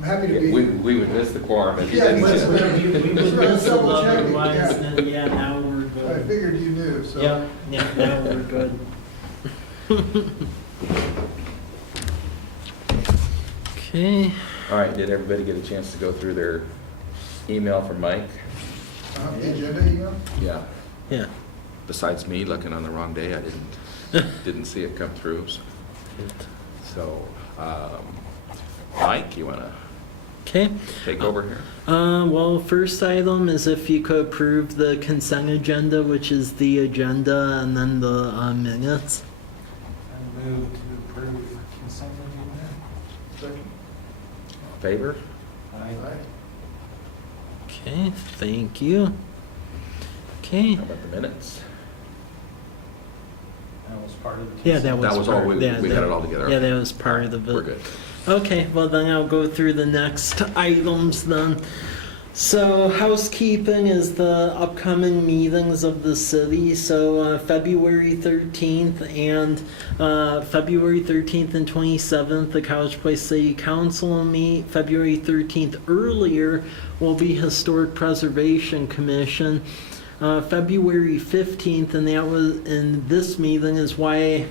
I'm happy to be. We would miss the quorum if you Yeah, didn't. but- say We it. would Just miss it double checking, otherwise, yeah. then, yeah, now we're I good. figured you knew, so. Yeah, now we're good. Okay. All right, did everybody get a chance to go through their email from Mike? The agenda email? Yeah. Yeah. Besides me looking on the wrong day, I didn't see it come through. So, Mike, you wanna Okay. take over here? Well, first item is if you could approve the consent agenda, which is the agenda and then the minutes. I move to approve consent agenda. Second. Favor? Aye. Okay, thank you. Okay. How about the minutes? That was part of the. Yeah, that was That was all, part- we yeah, got that- it all together. Yeah, okay. that was part of it. We're good. Okay, well then I'll go through the next items then. So housekeeping is the upcoming meetings of the city. So February 13th and February 13th and 27th, the College Place City Council will meet. February 13th earlier will be Historic Preservation Commission. February 15th, and that was in this meeting is why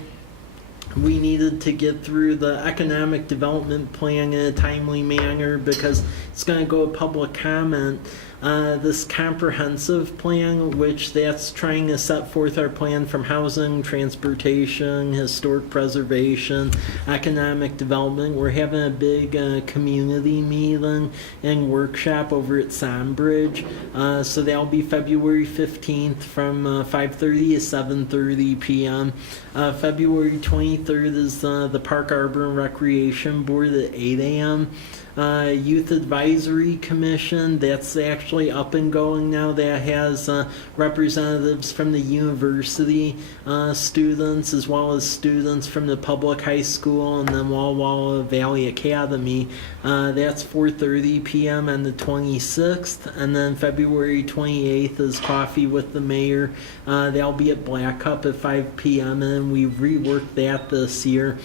we needed to get through the economic development plan in a timely manner because it's going to go to public comment. This comprehensive plan, which that's trying to set forth our plan from housing, transportation, historic preservation, economic development. We're having a big community meeting and workshop over at Sombridge. So that'll be February 15th from 5:30 to 7:30 p.m. February 23rd is the Park Arbor and Recreation Board at 8 a.m. Youth Advisory Commission, that's actually up and going now. That has representatives from the university students as well as students from the public high school and then Walla Walla Valley Academy. That's 4:30 p.m. on the 26th. And then February 28th is Coffee with the Mayor. That'll be at Black Cup at 5 p.m. And we reworked that this year.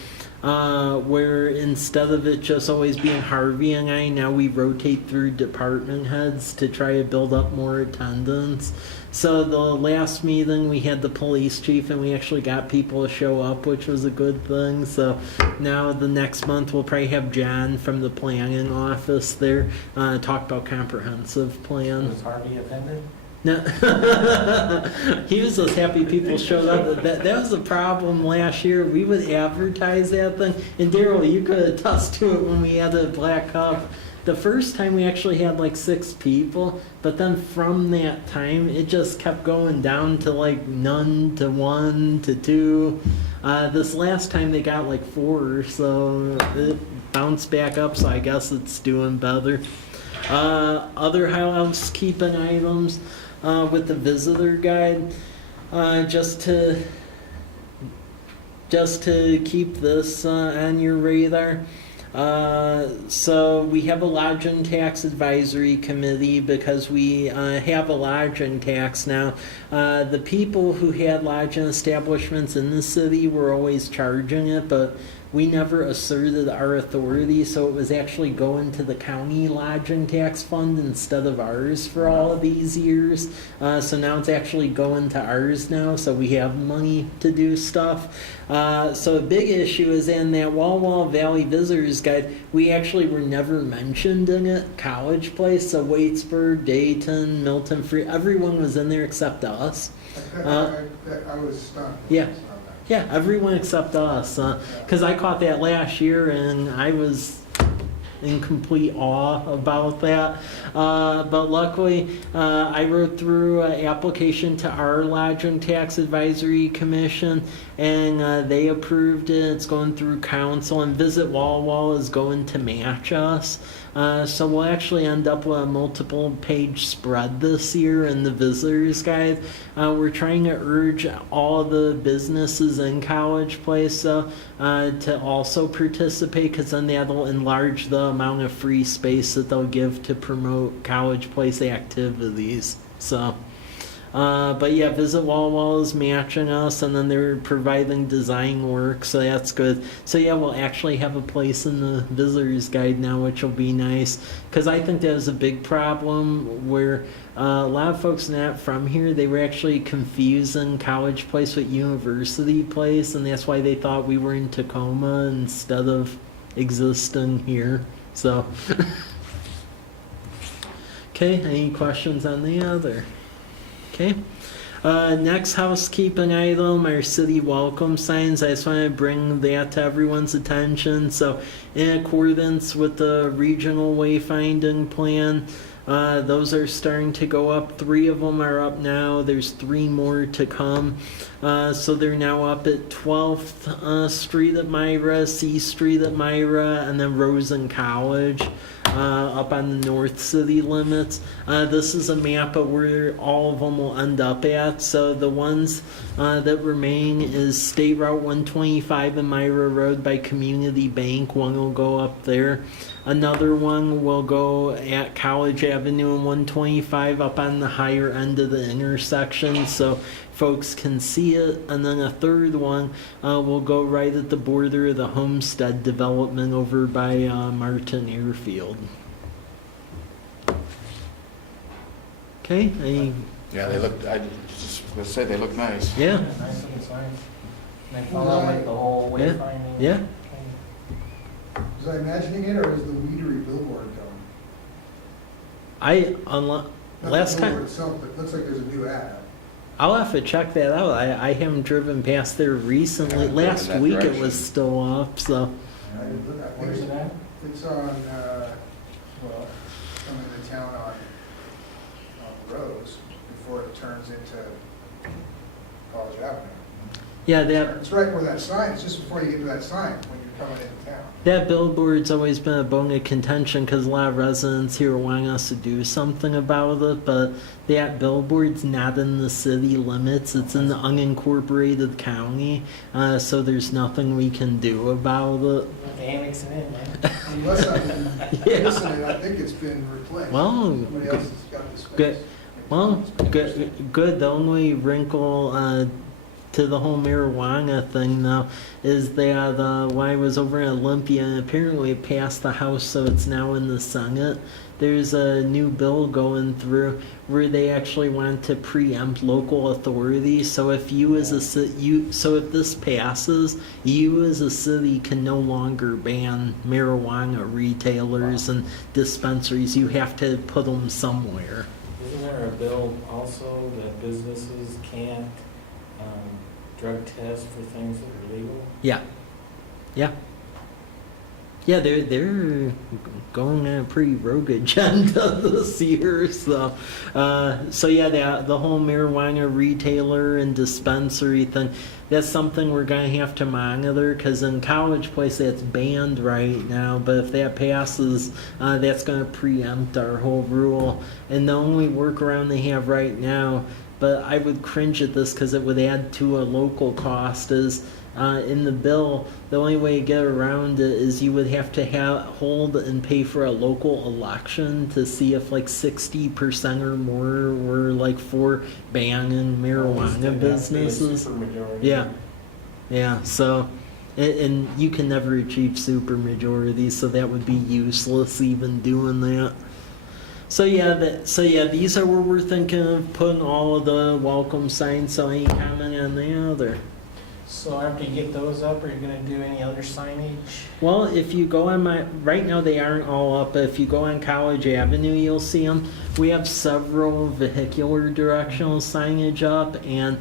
Where instead of it just always being Harvey and I, now we rotate through department heads to try to build up more attendance. So the last meeting we had the police chief and we actually got people to show up, which was a good thing. So now the next month we'll probably have John from the planning office there talk about comprehensive plan. Was Harvey offended? No, he was just happy people showed up. That was a problem last year. We would advertise that thing, and Daryl, you could attest to it when we had a Black Cup. The first time we actually had like 6 people, but then from that time it just kept going down to like none to 1 to 2. This last time they got like 4, so it bounced back up. So I guess it's doing better. Other housekeeping items. With the visitor guide, just to keep this on your radar. So we have a lodging tax advisory committee because we have a lodging tax now. The people who had lodging establishments in the city were always charging it, but we never asserted our authority, so it was actually going to the county lodging tax fund instead of ours for all of these years. So now it's actually going to ours now, so we have money to do stuff. So a big issue is in that Walla Walla Valley Visitors Guide, we actually were never mentioned in it. College Place, so Waitsburg, Dayton, Milton Free, everyone was in there except us. I was stunned. Yeah. Yeah, everyone except us. Because I caught that last year and I was in complete awe about that. But luckily, I wrote through an application to our Lodging Tax Advisory Commission and they approved it. It's going through council and Visit Walla Walla is going to match us. So we'll actually end up with a multiple page spread this year in the visitors guide. We're trying to urge all the businesses in College Place to also participate because then that'll enlarge the amount of free space that they'll give to promote College Place activities. So But yeah, Visit Walla Walla is matching us, and then they're providing design work, so that's good. So yeah, we'll actually have a place in the visitor's guide now, which will be nice, because I think that was a big problem where a lot of folks not from here, they were actually confusing College Place with University Place, and that's why they thought we were in Tacoma instead of existing here. So, okay, any questions on the other? Okay. Next housekeeping item, our city welcome signs. I just want to bring that to everyone's attention. So, in accordance with the regional wayfinding plan, those are starting to go up. 3 of them are up now. There's 3 more to come. So they're now up at 12th Street at Myra, C Street at Myra, and then Rosen College. Up on the north city limits. This is a map of where all of them will end up at. So the ones that remain is State Route 125 and Myra Road by Community Bank. One will go up there. Another one will go at College Avenue and 125 up on the higher end of the intersection so folks can see it. And then a third one will go right at the border of the Homestead development over by Martin Airfield. Okay, Yeah, they look, I just gonna say they look nice. yeah, Nice looking signs. And they follow like the whole Yeah. wayfinding. yeah. Was I imagining it, or was the Weedery billboard going? Not Not last the time, billboard itself, but it looks like there's a new ad. I'll have to check that out. I haven't driven past there recently. I haven't driven Last that week it direction. was still up, so. I didn't look at Where's it at? It's on, well, coming to town on Rose before it turns into College Avenue. Yeah, that It's right where that sign, it's just before you get to that sign when you're coming into town. That billboard's always been a bone of contention because a lot of residents here want us to do something about it, but that billboard's not in the city limits. It's in the unincorporated county, so there's nothing we can do about it. Annex it in, man. Unless I've been Yeah. missing it, I think it's been replaced. Well, Somebody else has got the space. good. Well, good. The only wrinkle to the whole marijuana thing now is that when I was over in Olympia, and apparently it passed the House, so it's now in the Senate. There's a new bill going through where they actually want to preempt local authorities. So if you as a so if this passes, you as a city can no longer ban marijuana retailers and dispensaries. You have to put them somewhere. Isn't there a bill also that businesses can't drug test for things that are legal? Yeah, yeah. Yeah, they're going on a pretty rogue agenda this year. So yeah, the whole marijuana retailer and dispensary thing, that's something we're going to have to monitor because in College Place that's banned right now. But if that passes, that's going to preempt our whole rule. And the only workaround they have right now, but I would cringe at this because it would add to a local cost, is in the bill, the only way to get around it is you would have to hold and pay for a local election to see if like 60% or more were like for banning marijuana businesses. Yeah, so, and you can never achieve supermajority, so that would be useless even doing that. So yeah, these are where we're thinking of putting all of the welcome signs. So any comment on the other? So after you get those up, are you gonna do any other signage? Well, if you go on right now they aren't all up, but if you go on College Avenue, you'll see them. We have several vehicular directional signage up, and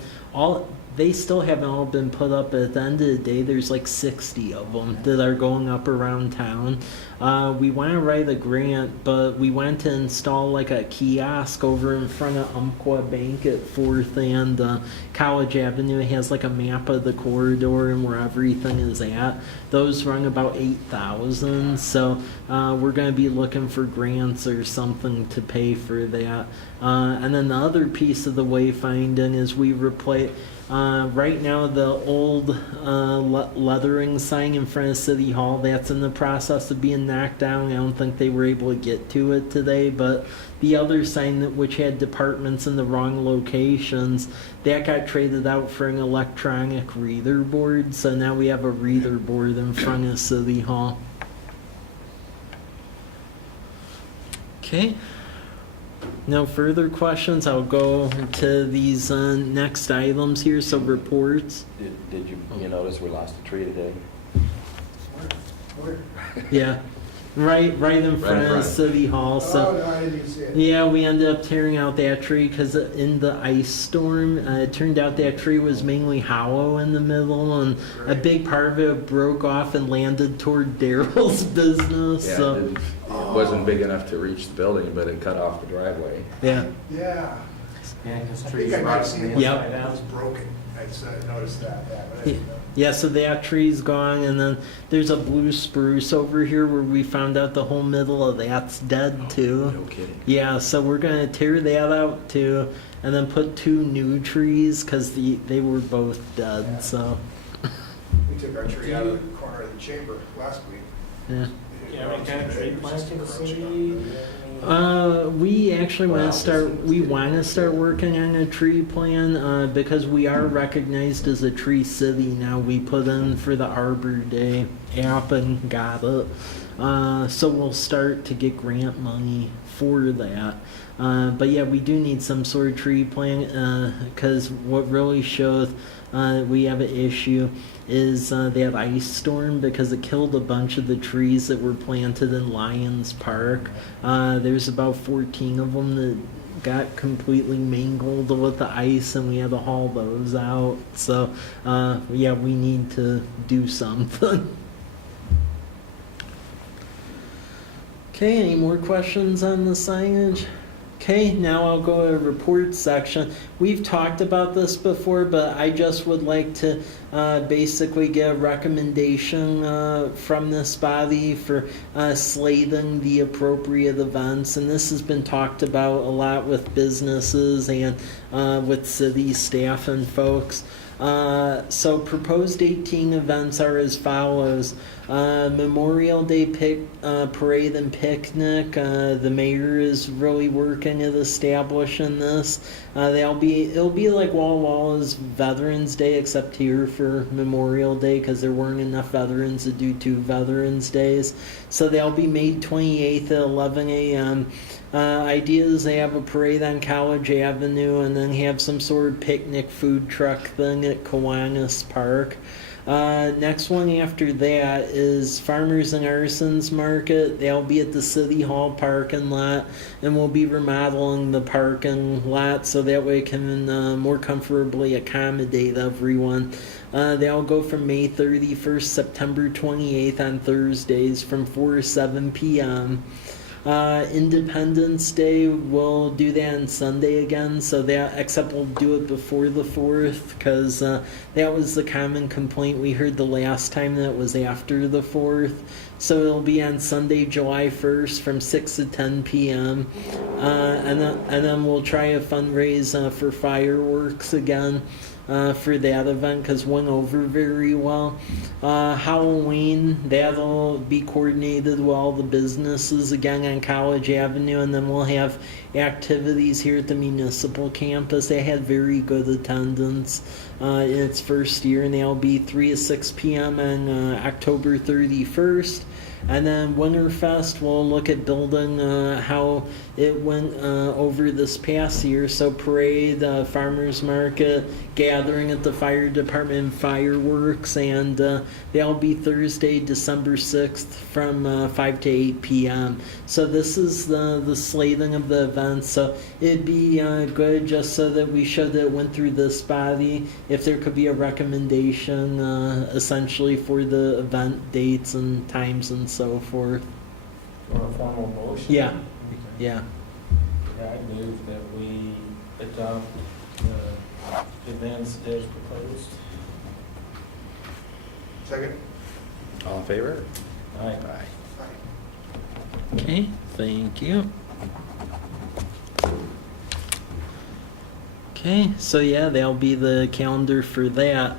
they still haven't all been put up. At the end of the day, there's like 60 of them that are going up around town. We want to write a grant, but we want to install like a kiosk over in front of Umpqua Bank at 4th and College Avenue. It has like a map of the corridor and where everything is at. Those run about $8,000, so we're going to be looking for grants or something to pay for that. And then the other piece of the wayfinding is we replace. Right now, the old lettering sign in front of City Hall, that's in the process of being knocked down. I don't think they were able to get to it today, but the other sign which had departments in the wrong locations, that got traded out for an electronic reader board. So now we have a reader board in front of City Hall. Okay. No further questions. I'll go to these next items here. So reports. Did you notice we lost a tree today? Where? Yeah. Right in front of front. City Hall. So. Oh, no, I didn't even see it. Yeah, we ended up tearing out that tree because in the ice storm, it turned out that tree was mainly hollow in the middle, and a big part of it broke off and landed toward Daryl's business. Yeah, So, it wasn't big enough to reach the building, but it cut off the driveway. yeah. Yeah. Yeah, because I trees think I might have rot seen from it. the Yep. inside It out. was broken. I noticed that, yeah, but I didn't know. Yeah, so that tree's gone, and then there's a blue spruce over here where we found out the whole middle of that's dead too. No kidding. Yeah, so we're gonna tear that out too, and then put 2 new trees because they were both dead. Yeah. So, We took our tree out of the corner of the chamber last week. yeah. Yeah, what kind of tree plants in the city? We actually want to start. We want to start working on a tree plan because we are recognized as a tree city now. We put in for the Arbor Day app and got it, so we'll start to get grant money for that. But yeah, we do need some sort of tree plan because what really shows we have an issue is that ice storm because it killed a bunch of the trees that were planted in Lions Park. There's about 14 of them that got completely mangled with the ice, and we had to haul those out. So yeah, we need to do something. Okay, any more questions on the signage? Okay, now I'll go to report section. We've talked about this before, but I just would like to basically get a recommendation from this body for slating the appropriate events. And this has been talked about a lot with businesses and with city staff and folks. So proposed 18 events are as follows. Memorial Day parade and picnic. The mayor is really working at establishing this. It'll be like Walla Walla's Veterans Day, except here for Memorial Day because there weren't enough veterans to do 2 Veterans Days. So they'll be May 28th at 11 a.m. Ideas, they have a parade on College Avenue and then have some sort of picnic food truck thing at Kiwanis Park. Next one after that is Farmers and Artisans Market. They'll be at the City Hall parking lot, and we'll be remodeling the parking lot so that way it can more comfortably accommodate everyone. They'll go from May 31st, September 28th on Thursdays from 4 to 7 p.m. Independence Day, we'll do that on Sunday again, so that, except we'll do it before the 4th, because that was the common complaint we heard the last time that it was after the 4th. So it'll be on Sunday, July 1st from 6 to 10 p.m. And then we'll try to fundraise for fireworks again. For that event because went over very well. Halloween, that'll be coordinated with all the businesses again on College Avenue, and then we'll have activities here at the municipal campus. They had very good attendance in its first year, and they'll be 3 to 6 p.m. on October 31st. And then Winterfest, we'll look at building how it went over this past year. So parade, farmers market, gathering at the fire department, fireworks, and that'll be Thursday, December 6th from 5 to 8 p.m. So this is the slating of the events. So it'd be good just so that we show that it went through this body. If there could be a recommendation essentially for the event dates and times and so forth. Or a formal motion? Yeah. Okay. Yeah. Yeah, I move that we adopt the events as proposed. Second? All in favor? Aye. Aye. Okay, thank you. Okay, so yeah, that'll be the calendar for that.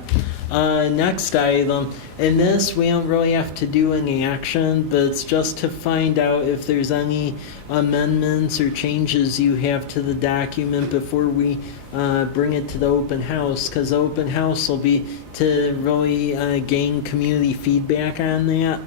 Next item, and this we don't really have to do any action, but it's just to find out if there's any amendments or changes you have to the document before we bring it to the open house, because the open house will be to really gain community feedback on that.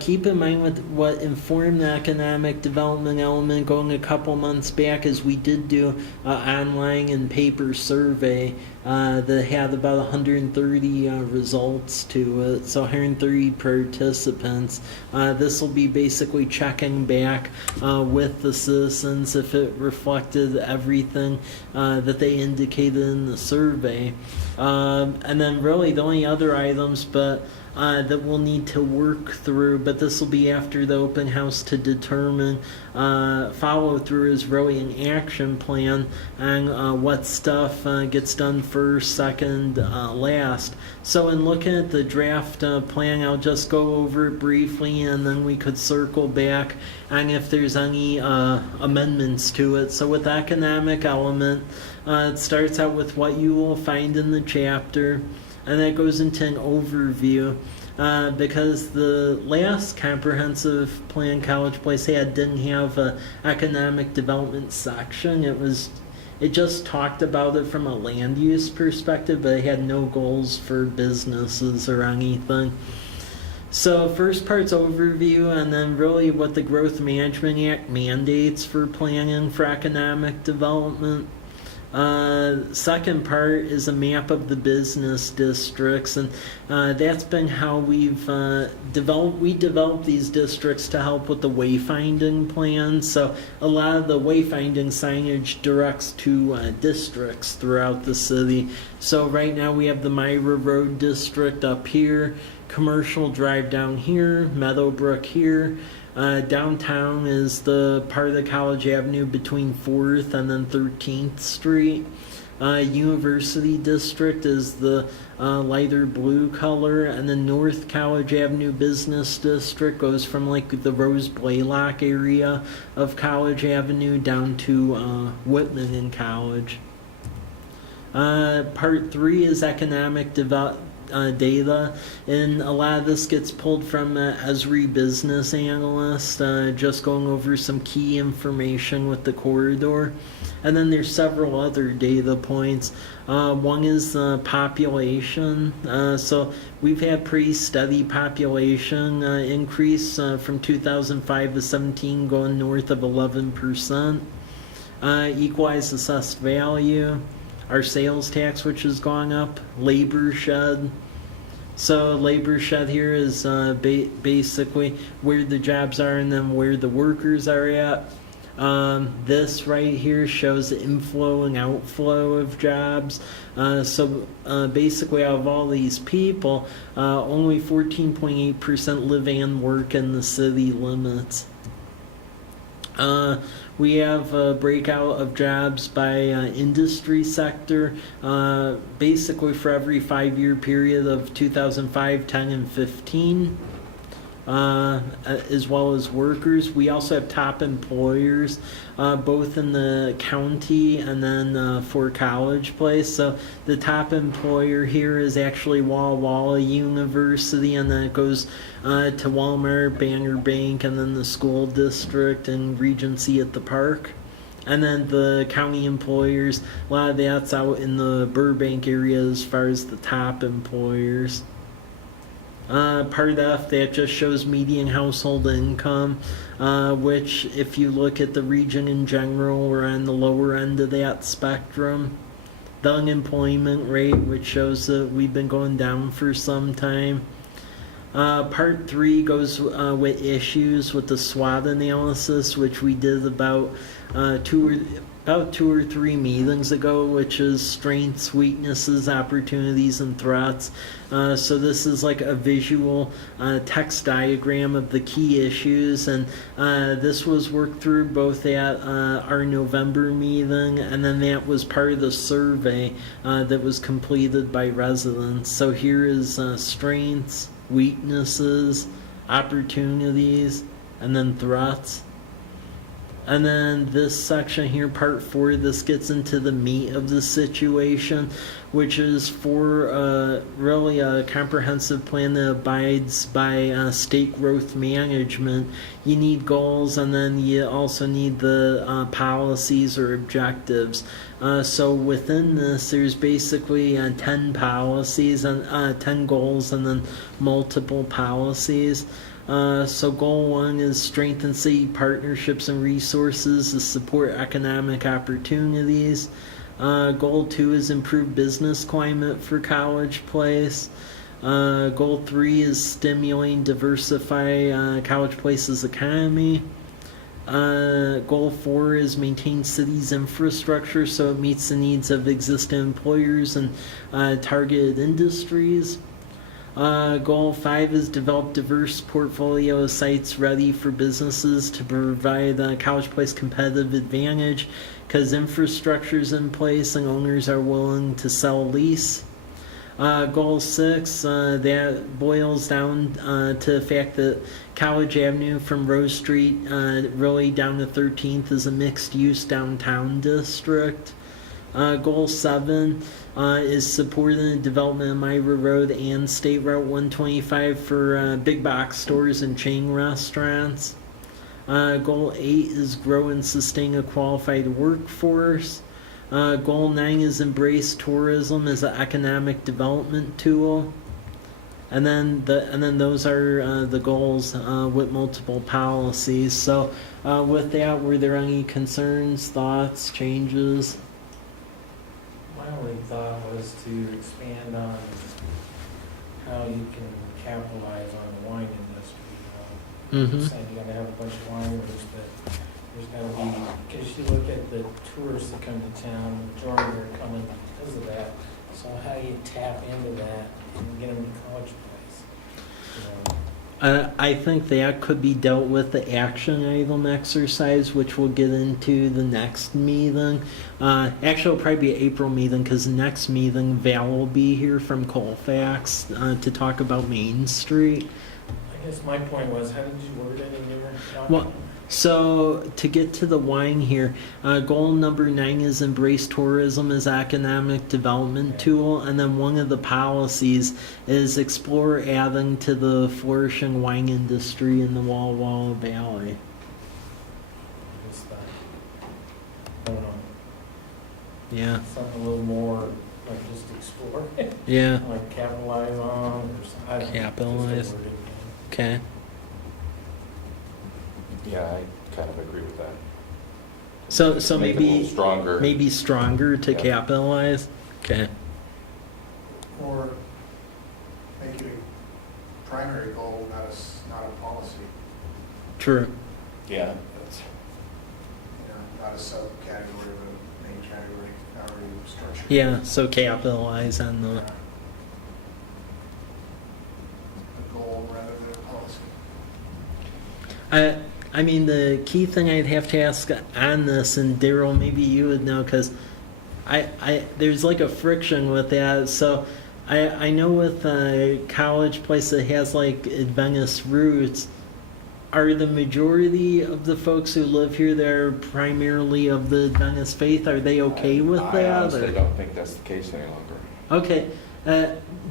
Keep in mind with what informed the economic development element going a couple months back is we did do an online and paper survey that had about 130 results to it, so 130 participants. This will be basically checking back with the citizens if it reflected everything that they indicated in the survey. And then really the only other items that we'll need to work through, but this will be after the open house to determine follow through is really an action plan on what stuff gets done first, second, last. So in looking at the draft plan, I'll just go over it briefly and then we could circle back on if there's any amendments to it. So with the economic element, it starts out with what you will find in the chapter, and that goes into an overview. Because the last comprehensive plan College Place had didn't have an economic development section. It just talked about it from a land use perspective, but it had no goals for businesses or anything. So first part's overview, and then really what the Growth Management Act mandates for planning for economic development. Second part is a map of the business districts, and that's been how we've developed these districts to help with the wayfinding plans. So a lot of the wayfinding signage directs to districts throughout the city. So right now we have the Myra Road district up here, Commercial Drive down here, Meadowbrook here. Downtown is the part of the College Avenue between 4th and then 13th Street. University District is the lighter blue color, and the North College Avenue Business District goes from like the Rose Blaylock area of College Avenue down to Whitman and College. Part 3 is economic development. Data, and a lot of this gets pulled from Esri Business Analyst, just going over some key information with the corridor. And then there's several other data points. One is the population. So we've had pretty steady population increase from 2005 to 17 going north of 11%. Equalized assessed value. Our sales tax, which has gone up, labor shed. So labor shed here is basically where the jobs are and then where the workers are at. This right here shows the inflow and outflow of jobs. So basically out of all these people, only 14.8% live and work in the city limits. We have a breakout of jobs by industry sector, basically for every 5-year period of 2005, 10, and 15, as well as workers. We also have top employers, both in the county and then for College Place. So the top employer here is actually Walla Walla University, and then it goes to Walmart, Banner Bank, and then the school district and Regency at the park. And then the county employers, a lot of that's out in the Burbank area as far as the top employers. Part F, that just shows median household income, which if you look at the region in general, we're on the lower end of that spectrum. The unemployment rate, which shows that we've been going down for some time. Part 3 goes with issues with the SWOT analysis, which we did about 2 or 3 meetings ago, which is strengths, weaknesses, opportunities, and threats. So this is like a visual text diagram of the key issues, and this was worked through both at our November meeting, and then that was part of the survey that was completed by residents. So here is strengths, weaknesses, opportunities, and then threats. And then this section here, part 4, this gets into the meat of the situation, which is for really a comprehensive plan that abides by state growth management. You need goals, and then you also need the policies or objectives. So within this, there's basically 10 policies and 10 goals, and then multiple policies. So goal 1 is strengthen city partnerships and resources to support economic opportunities. Goal 2 is improve business climate for College Place. Goal 3 is stimulate and diversify College Place's economy. Goal 4 is maintain city's infrastructure so it meets the needs of existing employers and targeted industries. Goal 5 is develop diverse portfolio of sites ready for businesses to provide College Place competitive advantage because infrastructure is in place and owners are willing to sell lease. Goal 6, that boils down to the fact that College Avenue from Rose Street really down to 13th is a mixed-use downtown district. Goal 7 is supporting the development of Myra Road and State Route 125 for big box stores and chain restaurants. Goal 8 is grow and sustain a qualified workforce. Goal 9 is embrace tourism as an economic development tool. And then those are the goals with multiple policies. So with that, were there any concerns, thoughts, changes? My only thought was to expand on how you can capitalize on the wine industry. Saying you're gonna have a bunch of wineries, but there's gotta be, because you look at the tourists that come to town, the majority are coming because of that. So how do you tap into that and get them to College Place? You know? I think that could be dealt with the action item exercise, which we'll get into the next meeting. Actually, it'll probably be an April meeting because the next meeting, Val will be here from Colfax to talk about Main Street. I guess my point was, how did you word it in your document? Well, so to get to the wine here, goal number 9 is embrace tourism as economic development tool, and then one of the policies is explore adding to the flourishing wine industry in the Walla Walla Valley. I just thought, I don't know, Yeah, something a little more like just explore, yeah, like capitalize on or something. I don't know, just a Capitalize. wording thing. okay. Yeah, I kind of agree with that. So Make it a little maybe stronger. stronger to Yeah. capitalize. Okay. Or make it a primary goal, not a policy, True. Yeah, that's, you know, not a subcategory of a main category, however you structure it. Yeah. So capitalize on the. A goal rather than a policy. I mean, the key thing I'd have to ask on this, and Daryl, maybe you would know, because there's like a friction with that. So I know with College Place that has like Adventist roots, are the majority of the folks who live here that are primarily of the Adventist faith, are they okay with I that? honestly or- don't think that's the case any longer. Okay,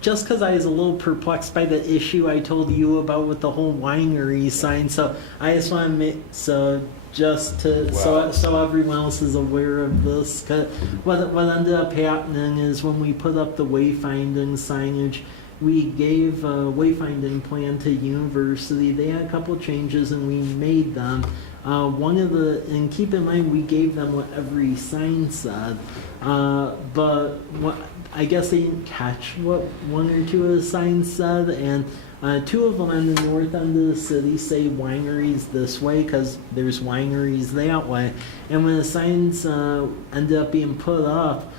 just because I was a little perplexed by the issue I told you about with the whole winery sign, so I just want to make so everyone else is aware of this. 'Cause what ended up happening is when we put up the wayfinding signage, we gave a wayfinding plan to university. They had a couple changes and we made them. And keep in mind, we gave them what every sign said. But I guess they didn't catch what one or two of the signs said, and 2 of them on the north end of the city say wineries this way because there's wineries that way. And when the signs ended up being put up,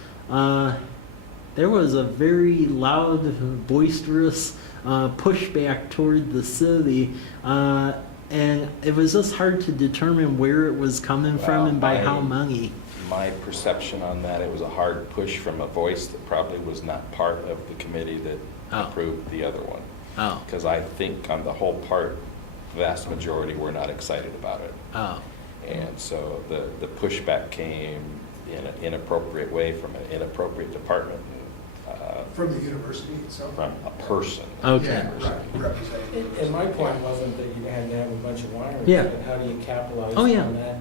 there was a very loud, boisterous pushback toward the city. And it was just hard to determine where it was coming from Well, and by how many. My perception on that, it was a hard push from a voice that probably was not part of the committee that Oh. approved the other one. Oh, Because I think on the whole part, vast majority were not excited about it. oh, And so the pushback came in an inappropriate way from an inappropriate department, From the university itself? from a person. Okay. Yeah, right, representing. And my point wasn't that you had to have a bunch of wineries, Yeah. but how do you capitalize Oh, yeah. on that,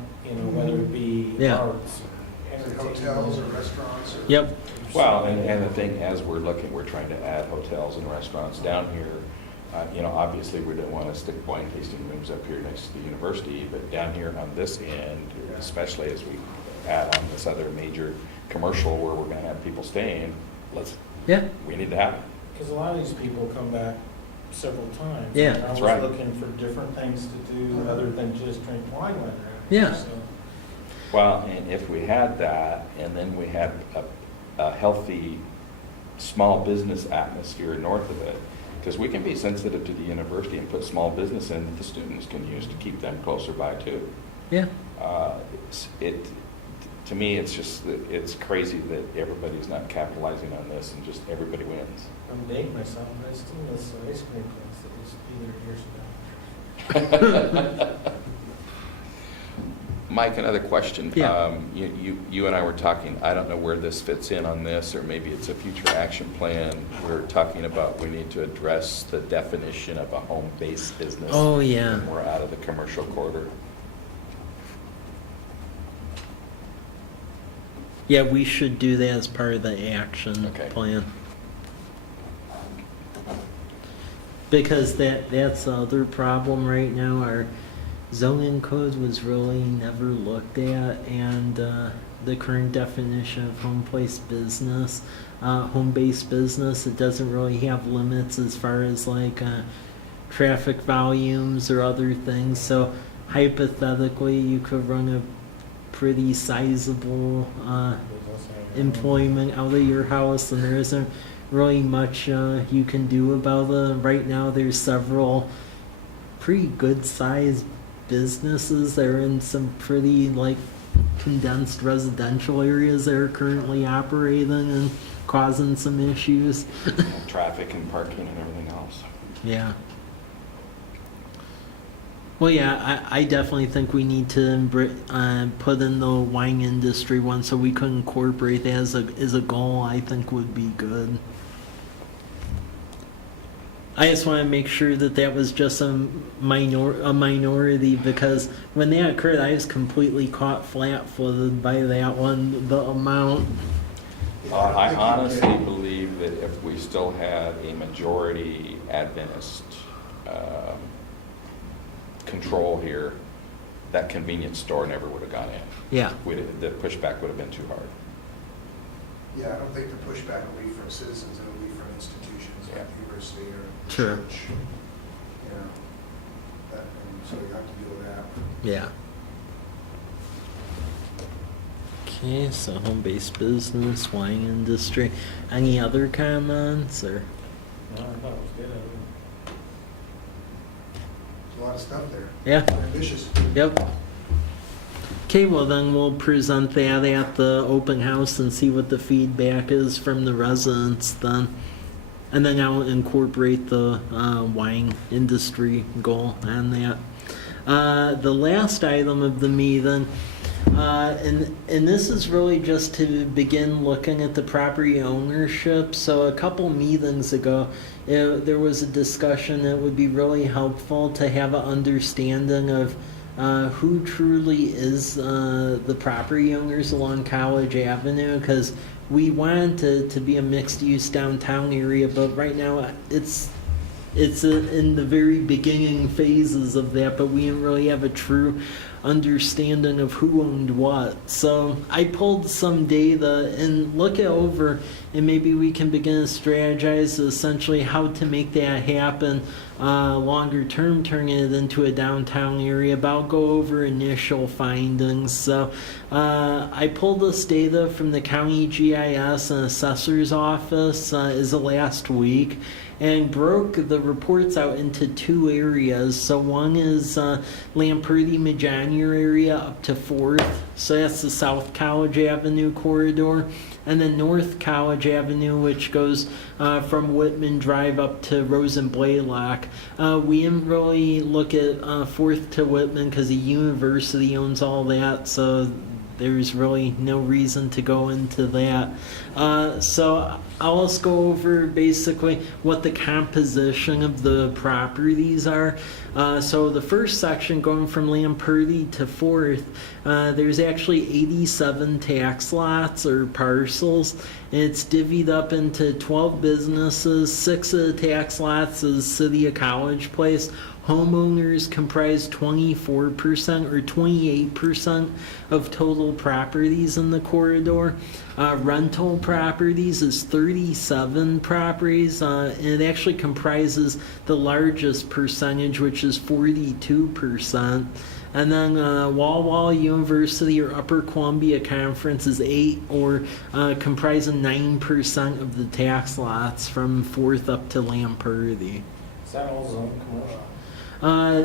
whether it be Yeah. arts, Is it entertainment. hotels or restaurants or? Yep. Well, and the thing, as we're looking, we're trying to add hotels and restaurants down here. Obviously, we don't want to stick wine tasting rooms up here next to the university, but down here on this end, especially as we add on this other major commercial where we're going to have people staying, Yeah. we need to have it. Because a lot of these people come back several times. Yeah. They're That's always right. looking for different things to do other than just drink wine when they're out. Yeah. So, Well, and if we had that, and then we had a healthy, small business atmosphere north of it, because we can be sensitive to the university and put small business in that the students can use to keep them closer by too. Yeah. To me, it's just, it's crazy that everybody's not capitalizing on this and just everybody wins. I'm dating myself, but I still miss the ice cream place that used to be there years ago. Mike, another question. Yeah. You and I were talking, I don't know where this fits in on this, or maybe it's a future action plan. We're talking about we need to address the definition of a home-based business. Oh, yeah. When we're out of the commercial corridor. Yeah, we should do that as part of the action Okay. plan. Because that's the other problem right now. Our zoning code was really never looked at, and the current definition of home-based business, it doesn't really have limits as far as like traffic volumes or other things. So hypothetically, you could run a pretty sizable employment out of your house, and there isn't really much you can do about it. Right now, there's several pretty good-sized businesses that are in some pretty like condensed residential areas that are currently operating and causing some issues. Traffic and parking and everything else. Yeah. Well, yeah, I definitely think we need to put in the wine industry one, so we could incorporate that as a goal. I think would be good. I just want to make sure that was just a minority, because when that occurred, I was completely caught flat-footed by that one. The amount. I honestly believe that if we still had a majority Adventist control here, that convenience store never would have gone in. Yeah. The pushback would have been too hard. Yeah, I don't think the pushback will be from citizens, it'll be from institutions like the university or Sure. church. And so you have to deal with that. Yeah. Okay, so home-based business, wine industry. Any other comments or? No, I thought it was good. There's a lot of stuff there. Yeah. Ambitious. Yep. Okay, well then we'll present that at the open house and see what the feedback is from the residents then. And then I'll incorporate the wine industry goal on that. The last item of the meeting, and this is really just to begin looking at the property ownership. So a couple meetings ago, there was a discussion that would be really helpful to have an understanding of who truly is the property owners along College Avenue, because we want to be a mixed-use downtown area, but right now it's in the very beginning phases of that, but we didn't really have a true understanding of who owned what. So I pulled some data and look it over, and maybe we can begin to strategize essentially how to make that happen longer term, turning it into a downtown area. But I'll go over initial findings. So I pulled this data from the county GIS and assessor's office as of last week, and broke the reports out into two areas. So one is Lamperti-Majanier area up to 4th. So that's the South College Avenue corridor. and then North College Avenue, which goes from Whitman Drive up to Rose and Blaylock. We didn't really look at 4th to Whitman because the university owns all that, so there's really no reason to go into that. So I'll just go over basically what the composition of the properties are. So the first section going from Lamperti to 4th, there's actually 87 tax lots or parcels. And it's divvied up into 12 businesses. 6 of the tax lots is City of College Place. Homeowners comprise 24% or 28% of total properties in the corridor. Rental properties is 37 properties, and it actually comprises the largest percentage, which is 42%. And then Walla Walla University or Upper Columbia Conference is 8, or comprising 9% of the tax lots from 4th up to Lamperti. Is that all zone commercial?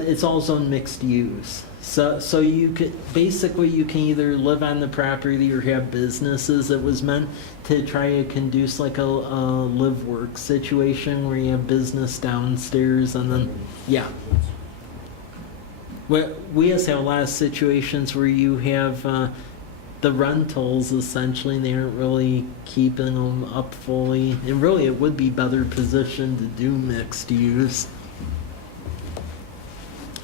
It's all zone mixed use. So you could basically you can either live on the property or have businesses. It was meant to try to conduce like a live work situation where you have business downstairs and then yeah. We just have a lot of situations where you have the rentals essentially, and they aren't really keeping them up fully. And really, it would be better positioned to do mixed use.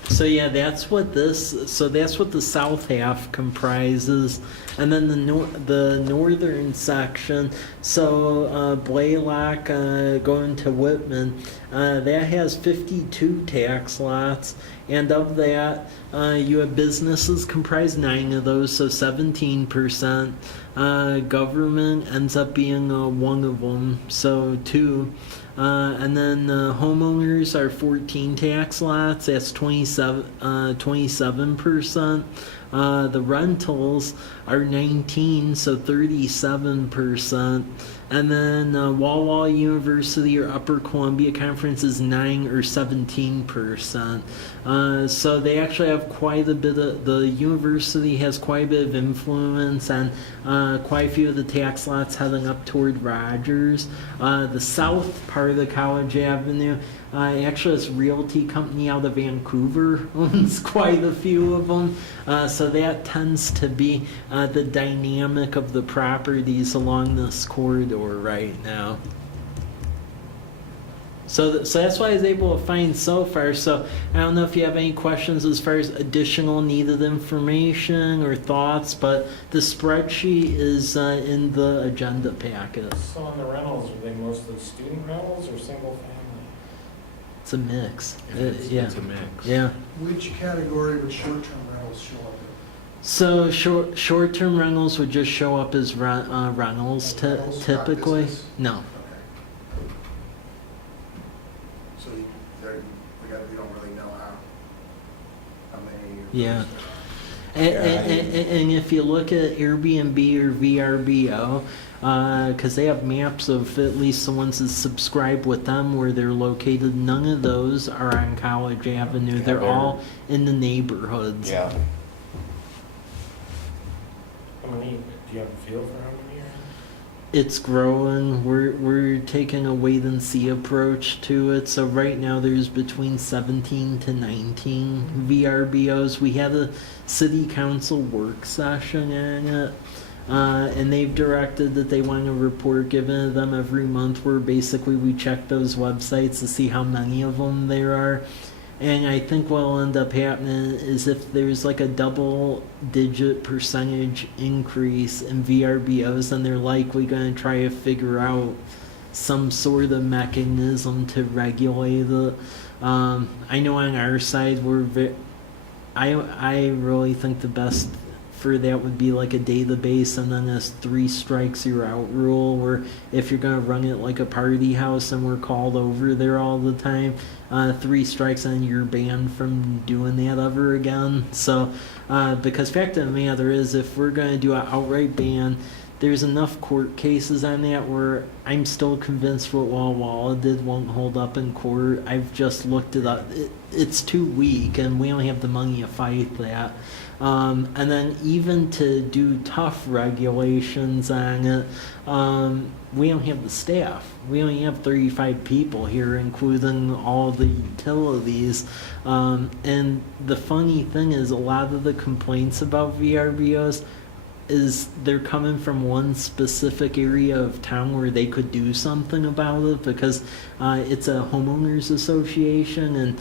So yeah, that's what the south half comprises, and then the northern section. So Blaylock going to Whitman, that has 52 tax lots, and of that, you have businesses comprise 9 of those, so 17%. Government ends up being one of them, so 2. And then homeowners are 14 tax lots, that's 27%. The rentals are 19, so 37%. And then Walla Walla University or Upper Columbia Conference is 9 or 17%. So they actually have quite a bit of, the university has quite a bit of influence on quite a few of the tax lots heading up toward Rogers. The south part of the College Avenue, actually this realty company out of Vancouver owns quite a few of them. So that tends to be the dynamic of the properties along this corridor right now. So that's what I was able to find so far. So I don't know if you have any questions as far as additional needed information or thoughts, but the spreadsheet is in the agenda packet. So on the rentals, are they mostly student rentals or single family? It's a mix. It's a mix. Yeah. Which category would short-term rentals show up in? So short-term rentals would just show up as rentals Rentals, not typically. business? No. Okay. So we don't really know how many. Yeah. And if you look at Airbnb or VRBO, because they have maps of at least the ones that subscribe with them where they're located, none of those are on College Avenue. They're all in the neighborhoods. Yeah. How many, do you have a feel for how many are? It's growing. We're taking a wait and see approach to it. So right now there's between 17 to 19 VRBOs. We had a city council work session on it. And they've directed that they want a report given to them every month where basically we check those websites to see how many of them there are. And I think what will end up happening is if there's like a double-digit percentage increase in VRBOs, then they're likely going to try to figure out some sort of mechanism to regulate it. I know on our side, I really think the best for that would be like a database and then a 3 strikes you're out rule, where if you're going to run it like a party house and we're called over there all the time, 3 strikes and you're banned from doing that ever again. So because fact of the matter is, if we're going to do an outright ban, there's enough court cases on that where I'm still convinced what Walla Walla did won't hold up in court. I've just looked it up. It's too weak, and we don't have the money to fight that. And then even to do tough regulations on it, we don't have the staff. We only have 35 people here, including all the utilities. And the funny thing is, a lot of the complaints about VRBOs is they're coming from one specific area of town where they could do something about it, because it's a homeowners association, and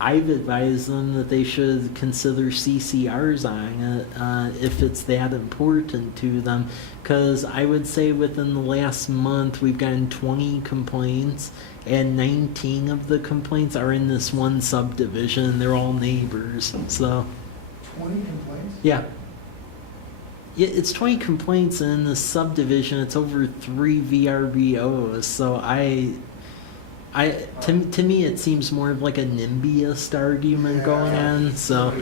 I've advised them that they should consider CCRs on it if it's that important to them. Because I would say within the last month we've gotten 20 complaints, and 19 of the complaints are in this one subdivision. They're all neighbors, so 20 complaints? yeah. Yeah, it's 20 complaints, and in the subdivision it's over 3 VRBOs. So to me it seems more of like a NIMBYist argument going on. So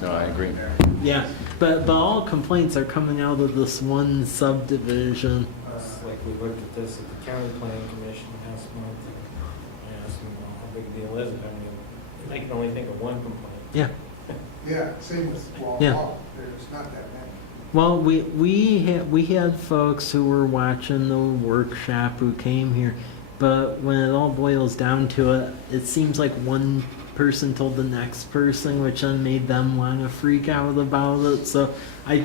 No, I agree. yeah, but all complaints are coming out of this one subdivision. It's like we looked at this at the county planning commission last month, and I asked them, well, how big a deal is it? I mean, I can only think of one complaint. Yeah. Yeah, same with Walla Yeah. Walla. There's not that many. Well, we had folks who were watching the workshop who came here, but when it all boils down to it, it seems like one person told the next person, which then made them want to freak out about it. So I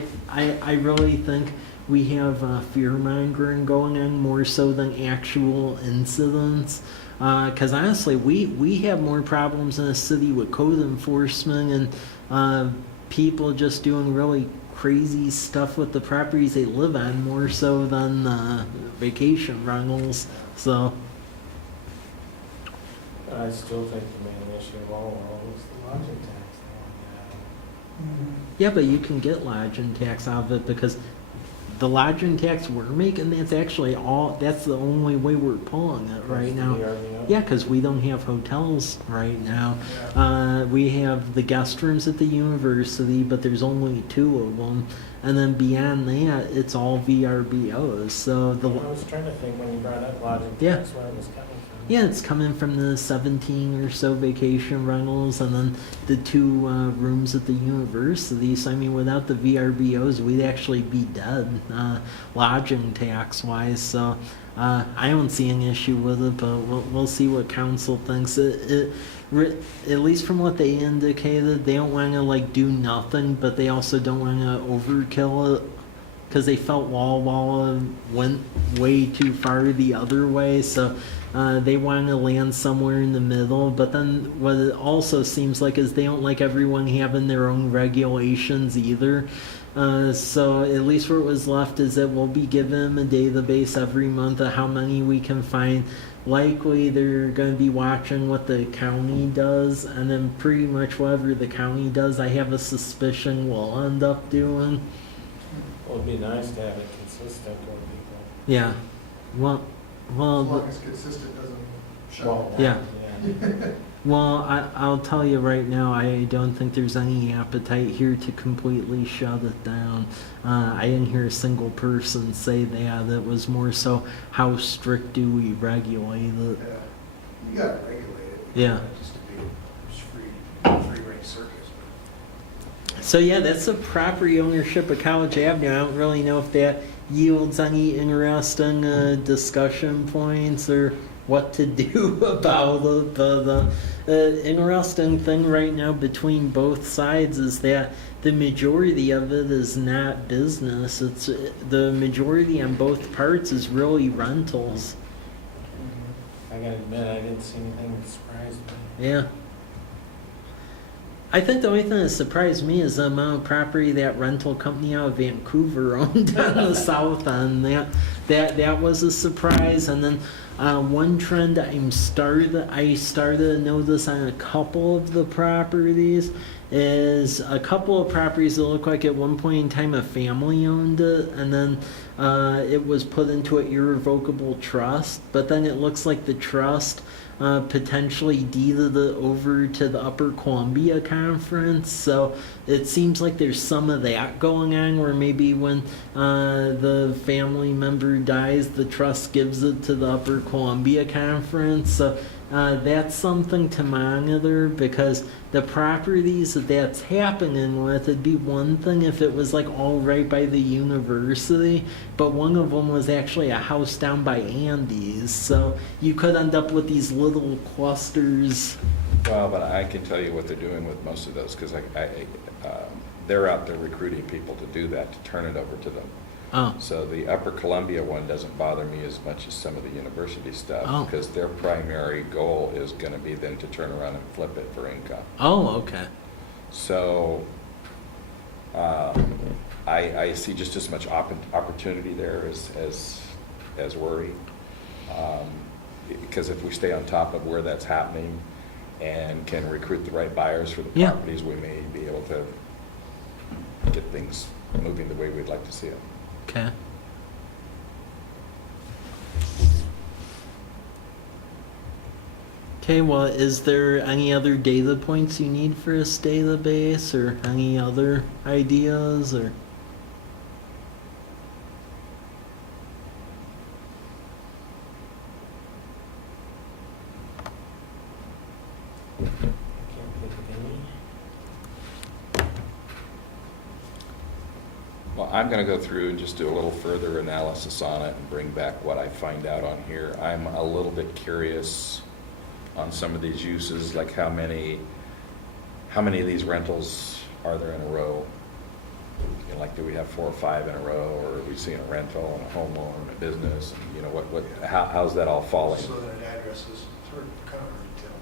really think we have fear mongering going on more so than actual incidents. Because honestly, we have more problems in the city with code enforcement and people just doing really crazy stuff with the properties they live on, more so than vacation rentals. So But I still think the main issue of all is the lodging tax. yeah, but you can get lodging tax out of it, because the lodging tax we're making, that's the only way we're pulling it right now. Yeah, because we don't have hotels right now. We have the guest rooms at the university, but there's only 2 of them. And then beyond that, it's all VRBOs. So I was trying to think when you brought up lodging Yeah. tax, where it was coming from. yeah, it's coming from the 17 or so vacation rentals, and then the 2 rooms at the university. So I mean, without the VRBOs, we'd actually be dead, lodging tax wise. So I don't see an issue with it, but we'll see what council thinks. At least from what they indicated, they don't want to like do nothing, but they also don't want to overkill it, because they felt Walla Walla went way too far the other way. So they want to land somewhere in the middle. But then what it also seems like is they don't like everyone having their own regulations either. So at least where it was left is that we'll be giving them a database every month of how many we can find. Likely they're going to be watching what the county does, and then pretty much whatever the county does, I have a suspicion we'll end up doing. Well, it'd be nice to have it consistent with people. Yeah. Well, As long as consistent doesn't shut Well, it Yeah. down. well, I'll tell you right now, I don't think there's any appetite here to completely shut it down. I didn't hear a single person say that. It was more so, how strict do we regulate it? Yeah. You gotta regulate it. Yeah. Just to be free range circus. So yeah, that's the property ownership of College Avenue. I don't really know if that yields any interesting discussion points or what to do about it. But the interesting thing right now between both sides is that the majority of it is not business. It's the majority on both parts is really rentals. I gotta admit, I didn't see anything that surprised me. Yeah. I think the only thing that surprised me is the amount of property that rental company out of Vancouver owned on the south end. That was a surprise. And then one trend I started to notice on a couple of the properties is a couple of properties that look like at one point in time a family owned it, and then it was put into an irrevocable trust, but then it looks like the trust potentially deeded it over to the Upper Columbia Conference. So it seems like there's some of that going on, where maybe when the family member dies, the trust gives it to the Upper Columbia Conference. So that's something to monitor, because the properties that that's happening with, it'd be one thing if it was like all right by the university, but one of them was actually a house down by Andy's, so you could end up with these little clusters. Well, but I can tell you what they're doing with most of those, because they're out there recruiting people to do that, to turn it over to them. Oh, So the Upper Columbia one doesn't bother me as much as some of the university stuff, Oh. because their primary goal is going to be then to turn around and flip it for income. oh, okay. So I see just as much opportunity there as worry. Because if we stay on top of where that's happening and can recruit the right buyers for the Yeah. properties, we may be able to get things moving the way we'd like to see it. Okay. Okay, well, is there any other data points you need for this database, or any other ideas, or? I can't think of any. Well, I'm going to go through and just do a little further analysis on it and bring back what I find out on here. I'm a little bit curious on some of these uses, like how many of these rentals are there in a row? You know, like, do we have 4 or 5 in a row, or are we seeing a rental and a home loan and a business? And, you know, how's that all falling? So that address is sort of kind of hard to tell.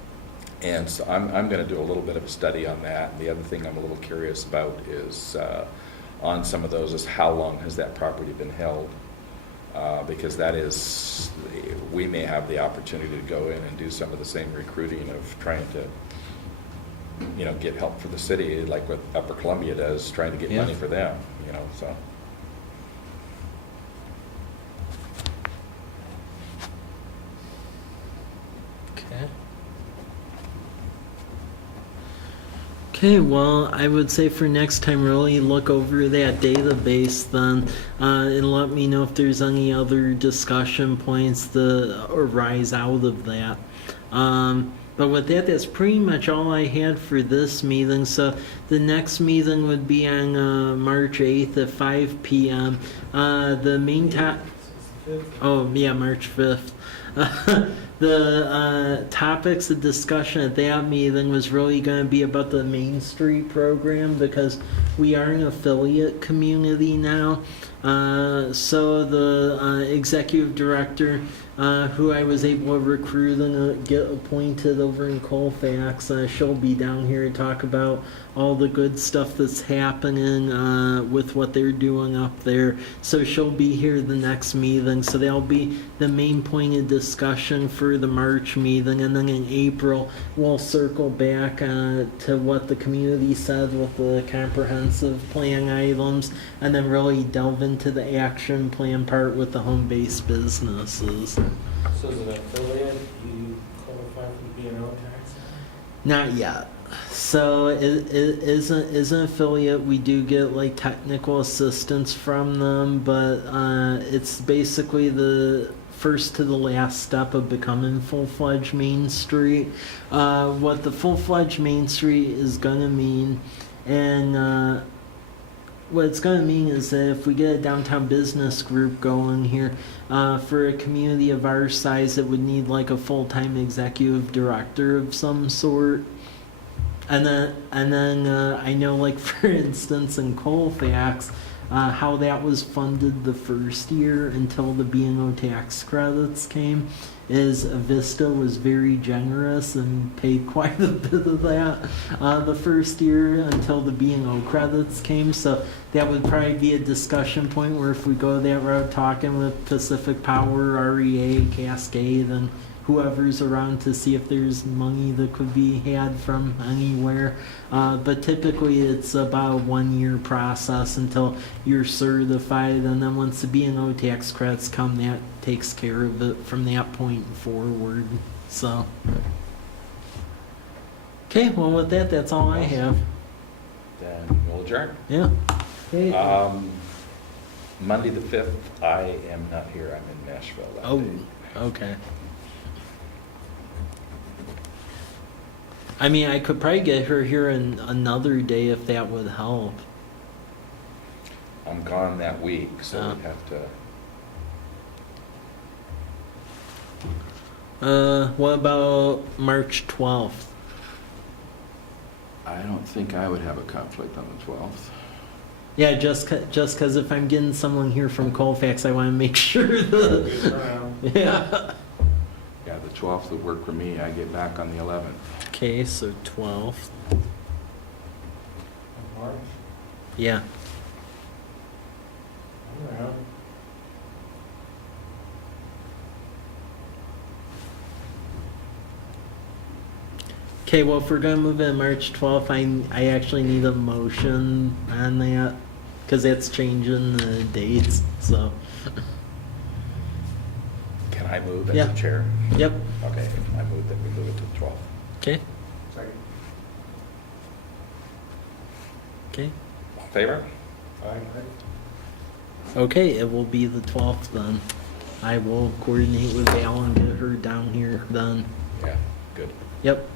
And so I'm going to do a little bit of a study on that. And the other thing I'm a little curious about is on some of those is how long has that property been held? Because that is, we may have the opportunity to go in and do some of the same recruiting of trying to, you know, get help for the city, like what Upper Columbia does, trying to get Yeah. money for them, you know, so. Okay. Okay, well, I would say for next time, really look over that database then, and let me know if there's any other discussion points that arise out of that. But with that, that's pretty much all I had for this meeting. So the next meeting would be on March 8th at 5 p.m. The main Oh, yeah, March 5th. The topics of discussion at that meeting was really going to be about the Main Street program, because we are an affiliate community now. So the executive director, who I was able to recruit and get appointed over in Colfax, she'll be down here to talk about all the good stuff that's happening with what they're doing up there. So she'll be here the next meeting. So that'll be the main point of discussion for the March meeting. And then in April, we'll circle back to what the community said with the comprehensive plan items, and then really delve into the action plan part with the home-based businesses. So as an affiliate, you qualify for the B&O tax? Not yet. So it is an affiliate. We do get like technical assistance from them, but it's basically the first to the last step of becoming full-fledged Main Street. What the full-fledged Main Street is going to mean, and what it's going to mean is that if we get a downtown business group going here, for a community of our size, it would need like a full-time executive director of some sort. And then I know, like, for instance, in Colfax, how that was funded the first year until the B&O tax credits came, is Avista was very generous and paid quite a bit of that the first year until the B&O credits came. So that would probably be a discussion point where if we go that route, talking with Pacific Power, REA, Cascade, and whoever's around to see if there's money that could be had from anywhere. But typically it's about a 1 year process until you're certified, and then once the B&O tax credits come, that takes care of it from that point forward. So, okay, well with that, that's all I have. Then we'll adjourn. Yeah. Okay. Monday the 5th, I am not here. I'm in Nashville that Oh, day. okay. I mean, I could probably get her here another day if that would help. I'm gone that week, so Oh. we have to. What about March 12th? I don't think I would have a conflict on the 12th. Yeah, just because if I'm getting someone here from Colfax, I want to make sure the. Good round. Yeah. Yeah, the 12th would work for me. I get back on the 11th. Okay, so 12th. March, Yeah. I'm around. Okay, well, if we're gonna move it March 12th, I actually need a motion on that because that's changing the dates. So. Can I move as Yeah. the chair? Yep. Okay, I move that we move it to the 12th. Okay. Second. Okay. All in favor? Okay, it will be the 12th then. I will coordinate with Al and get her down here then. Yeah, good. Yep.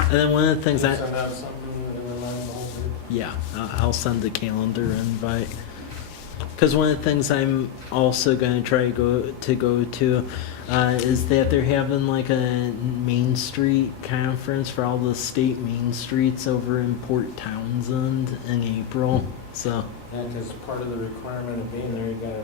And then one of the things Send out something that reminds the whole group. yeah, I'll send a calendar invite. Because one of the things I'm also going to try go to is that they're having like a Main Street conference for all the state main streets over in Port Townsend in April. So, Yeah, because part of the requirement of being there, you gotta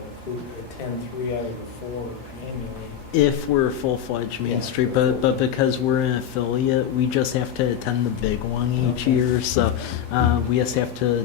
attend 3 out of the 4 annually. if we're a full-fledged Main Yeah, Street, sure. but because we're an affiliate, we just have to attend the big one each Okay. year. So we just have to